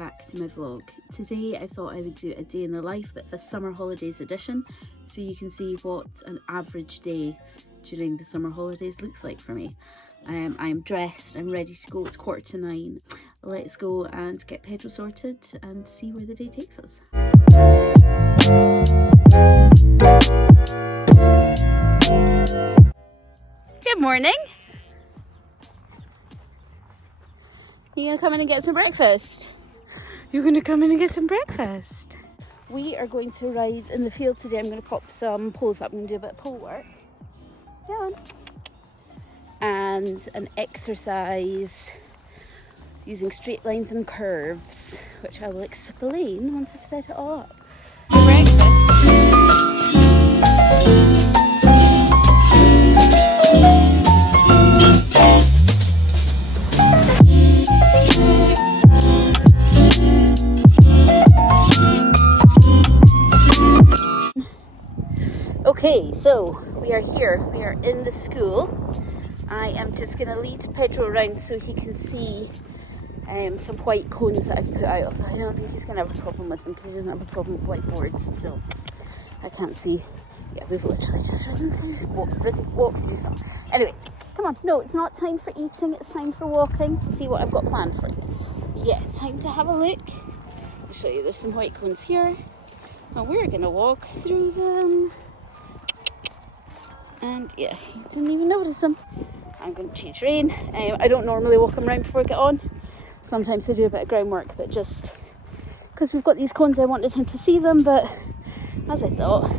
back to my vlog. Today I thought I would do a day in the life, but for summer holidays edition, so you can see what an average day during the summer holidays looks like for me. I'm dressed, I'm ready to go, it's 8:45. Let's go and get petrol sorted and see where the day takes us. Good morning! You gonna come in and get some breakfast? You're gonna come in and get some breakfast? We are going to ride in the field today. I'm gonna pop some poles up. I'm gonna do a bit of pole work. Come on. And an exercise using straight lines and curves, which I will explain once I've set it all up. Breakfast. Okay, so we are here. We are in the school. I am just going to lead Pedro around so he can see some white cones that I've put out. Although I don't think he's going to have a problem with them because he doesn't have a problem with whiteboards. So I can't see. Yeah, we've literally just walked through some. Anyway, come on. No, it's not time for eating. It's time for walking to see what I've got planned for you. Yeah, time to have a look. I'll show you. There's some white cones here. And we're going to walk through them. And yeah, he didn't even notice them. I'm going to change rein. I don't normally walk them around before I get on. Sometimes I do a bit of groundwork, but just because we've got these cones, I wanted him to see them. But as I thought,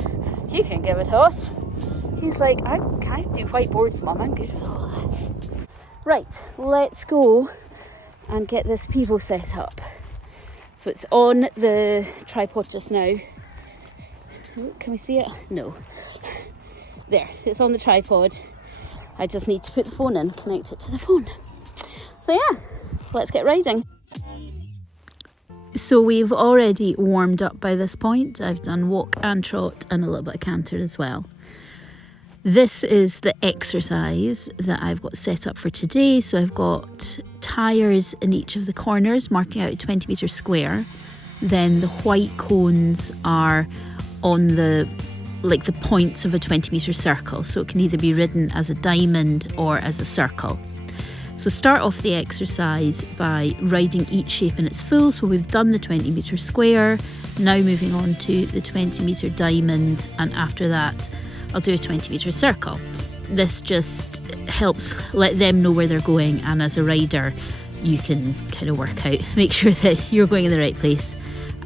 you can give it a toss. He's like, I can't do whiteboards, Mum. I'm good with all this. Right, let's go and get this pivot set up. So it's on the tripod just now. Oh, can we see it? No. There, it's on the tripod. I just need to put the phone in, connect it to the phone. So yeah, let's get riding. So we've already warmed up by this point. I've done walk and trot and a little bit of canter as well. This is the exercise that I've got set up for today. So I've got tyres in each of the corners, marking out a 20-metre square. Then the white cones are on the points of a 20-metre circle, so it can either be ridden as a diamond or as a circle. So start off the exercise by riding each shape in its full. So we've done the 20-metre square, now moving on to the 20-metre diamond, and after that I'll do a 20-metre circle. This just helps let them know where they're going, and as a rider you can kind of work out, make sure that you're going in the right place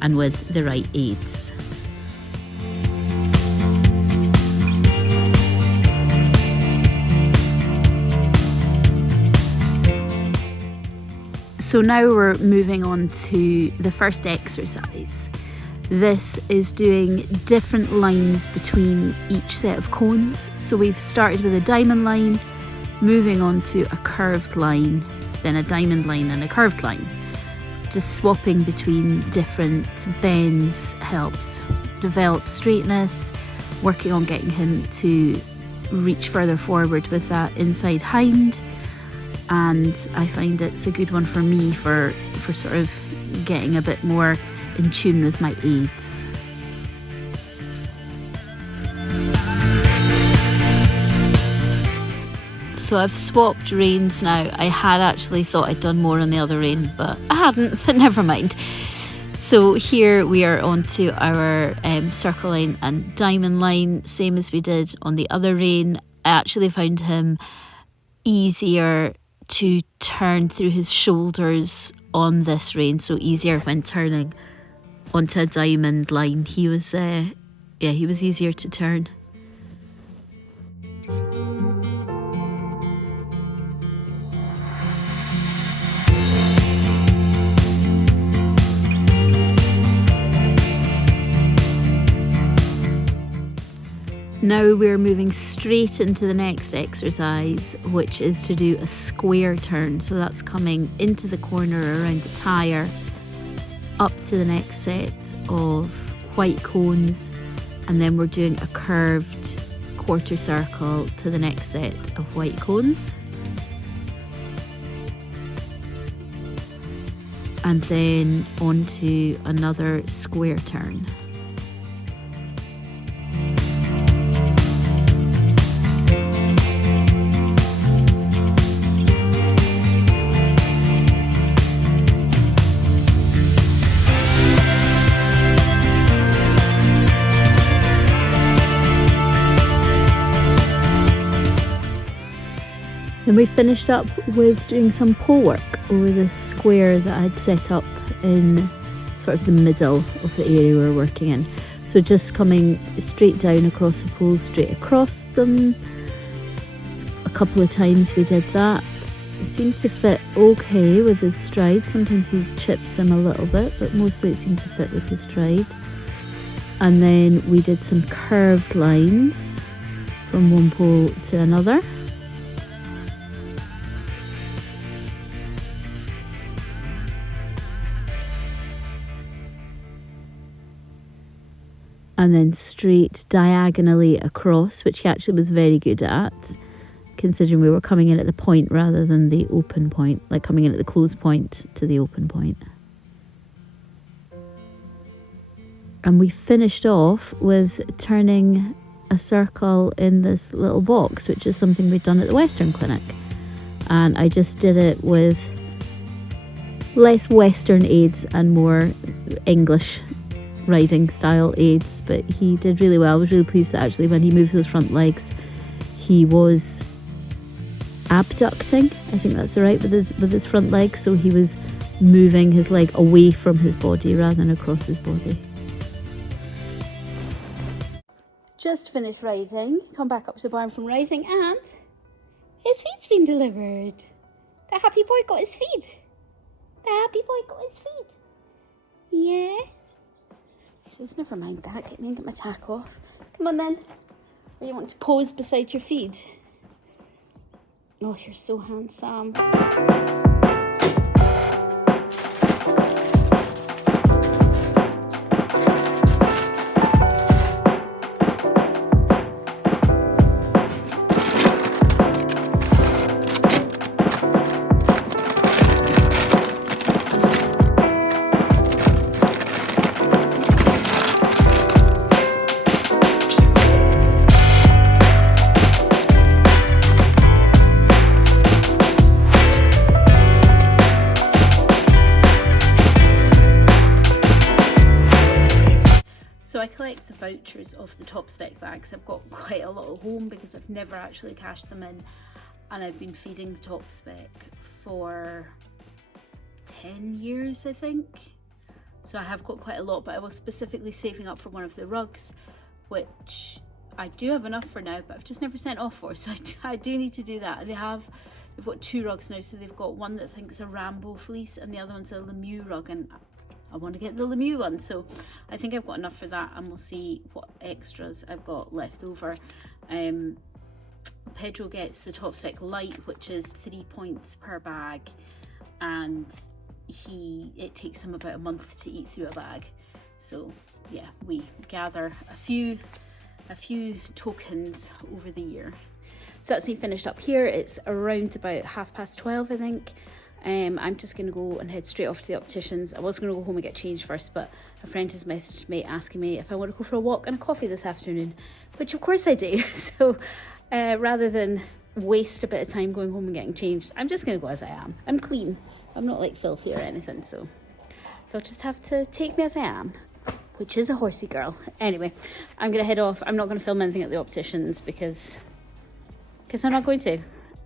and with the right aids. So now we're moving on to the first exercise. This is doing different lines between each set of cones. So we've started with a diamond line, moving on to a curved line, then a diamond line and a curved line. Just swapping between different bends helps develop straightness, working on getting him to reach further forward with that inside hind. And I find it's a good one for me for sort of getting a bit more in tune with my aids. So I've swapped reins now. I had actually thought I'd done more on the other rein, but I hadn't, but never mind. So here we are onto our circle line and diamond line, same as we did on the other rein. I actually found him easier to turn through his shoulders on this rein, so easier when turning onto a diamond line. He was easier to turn. Now we're moving straight into the next exercise, which is to do a square turn. So that's coming into the corner around the tyre, up to the next set of white cones, and then we're doing a curved quarter circle to the next set of white cones. and then onto another square turn. Then we finished up with doing some pole work over this square that I'd set up in sort of the middle of the area we were working in. So just coming straight down across the poles, straight across them. A couple of times we did that. It seemed to fit okay with his stride. Sometimes he chipped them a little bit, but mostly it seemed to fit with his stride. And then we did some curved lines from one pole to another. And then straight diagonally across, which he actually was very good at, considering we were coming in at the point rather than the open point, like coming in at the closed point to the open point. And we finished off with turning a circle in this little box, which is something we'd done at the Western Clinic. And I just did it with less Western aids and more English riding style aids, but he did really well. I was really pleased that actually when he moved those front legs, he was abducting, I think that's right, with his front leg, so he was moving his leg away from his body rather than across his body. Just finished riding, come back up to the barn from riding, and his feed's been delivered. The happy boy got his feed. The happy boy got his feed. Yeah. He says, never mind that, get me and get my tack off. Come on then. Or you want to pose beside your feed? Oh, you're so handsome. So I collect the vouchers of the top spec bags. I've got quite a lot at home because I've never actually cashed them in, and I've been feeding the top spec for 10 years I think. So I have got quite a lot, but I was specifically saving up for one of the rugs, which I do have enough for now, but I've just never sent off for, so I do need to do that. They've got two rugs now, so they've got one that's I think it's a Rambo fleece and the other one's a Lemieux rug, and I want to get the Lemieux one, so I think I've got enough for that, and we'll see what extras I've got left over. Pedro gets the top spec light, which is 3 points per bag, and it takes him about a month to eat through a bag. So yeah, we gather a few tokens over the year. So that's me finished up here. It's around about 12:30 I think. I'm just going to go and head straight off to the opticians. I was going to go home and get changed first, but a friend has messaged me asking me if I want to go for a walk and a coffee this afternoon, which of course I do. So rather than waste a bit of time going home and getting changed, I'm just going to go as I am. I'm clean. I'm not like filthy or anything, so they'll just have to take me as I am, which is a horsey girl. Anyway, I'm going to head off. I'm not going to film anything at the opticians because I'm not going to.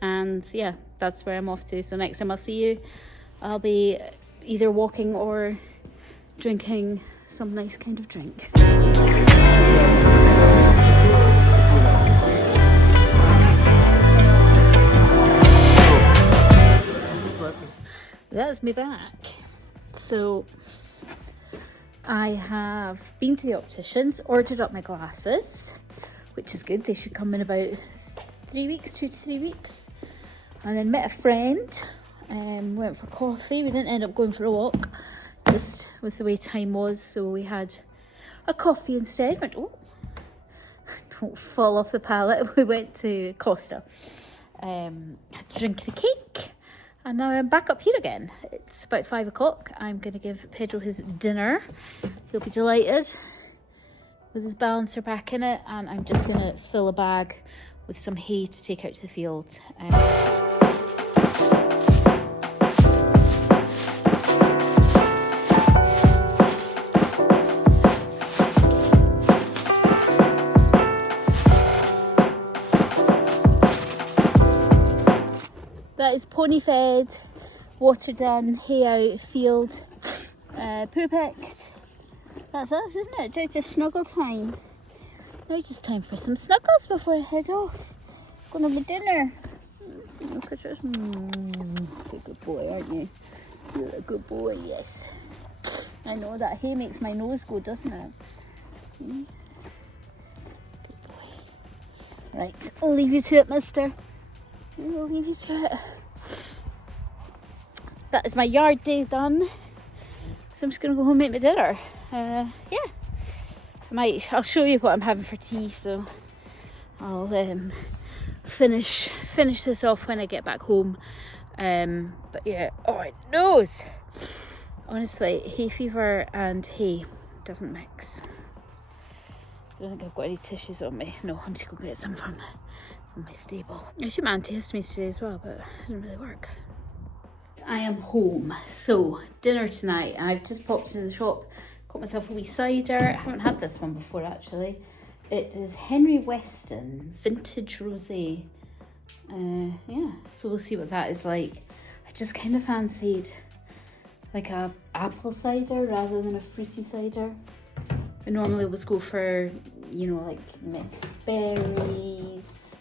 And yeah, that's where I'm off to. So next time I'll see you, I'll be either walking or drinking some nice kind of drink. That's me back. So I have been to the opticians, ordered up my glasses, which is good. They should come in about 3 weeks, 2 to 3 weeks. And then met a friend, went for coffee. We didn't end up going for a walk, just with the way time was. So we had a coffee instead. Went, oh, don't fall off the pallet. We went to Costa, had a drink of the cake, And now I'm back up here again. It's about 5 o'clock. I'm going to give Pedro his dinner. He'll be delighted with his balancer back in it. And I'm just going to fill a bag with some hay to take out to the field. That is pony fed, water done, hay out, field, poo picked. That's us, isn't it? It's just snuggle time. Now just time for some snuggles before I head off. Gonna have a dinner. Look at this. You're a good boy, aren't you? You're a good boy, yes. I know that hay makes my nose go, doesn't it? Good boy. Right, I'll leave you to it, mister. I'll leave you to it. That is my yard day done. So I'm just going to go home and make my dinner. Yeah. I'll show you what I'm having for tea, so I'll finish this off when I get back home. But yeah, oh my nose! Honestly, hay fever and hay doesn't mix. I don't think I've got any tissues on me. No, I'm just going to get some from my stable. I should my antihistamines today as well, but it didn't really work. I am home. So dinner tonight. I've just popped into the shop, got myself a wee cider. I haven't had this one before actually. It is Henry Weston Vintage Rosé. Yeah, so we'll see what that is like. I just kind of fancied like a apple cider rather than a fruity cider. I normally always go for, you know, like mixed berries,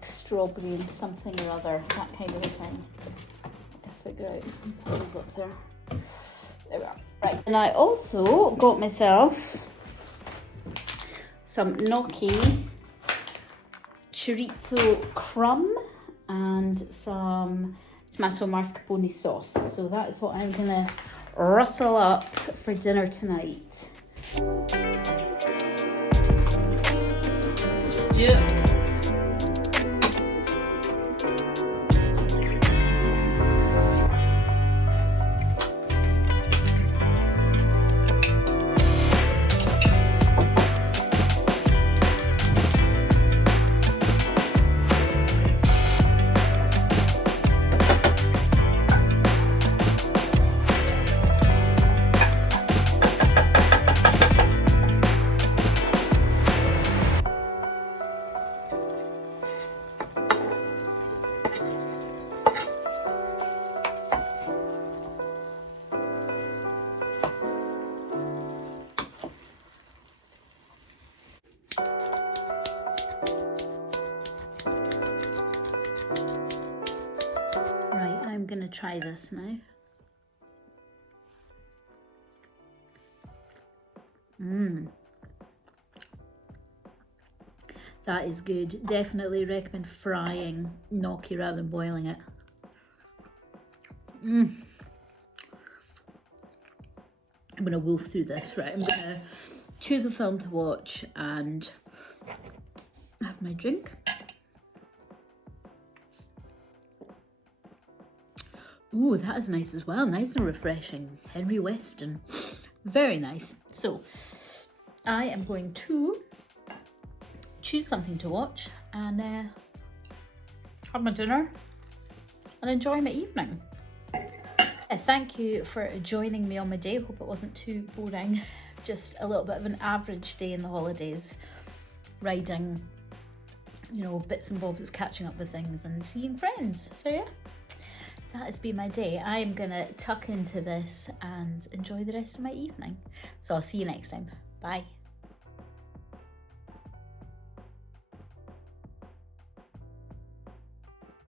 strawberry and something or other, that kind of a thing. I'll figure out what was up there. There we are. Right, and I also got myself some gnocchi, chorizo crumb, and some tomato mascarpone sauce. So that is what I'm gonna rustle up for dinner tonight. Let's just do it. I'm going to try this now. That is good. Definitely recommend frying gnocchi rather than boiling it. I'm going to wolf through this, right? I'm going to choose a film to watch and have my drink. Ooh, that is nice as well. Nice and refreshing. Henry Weston. Very nice. So, I am going to choose something to watch and have my dinner and enjoy my evening. Thank you for joining me on my day. Hope it wasn't too boring. Just a little bit of an average day in the holidays. Riding, you know, bits and bobs of catching up with things and seeing friends. So yeah. That has been my day. I am going to tuck into this and enjoy the rest of my evening. So I'll see you next time. Bye.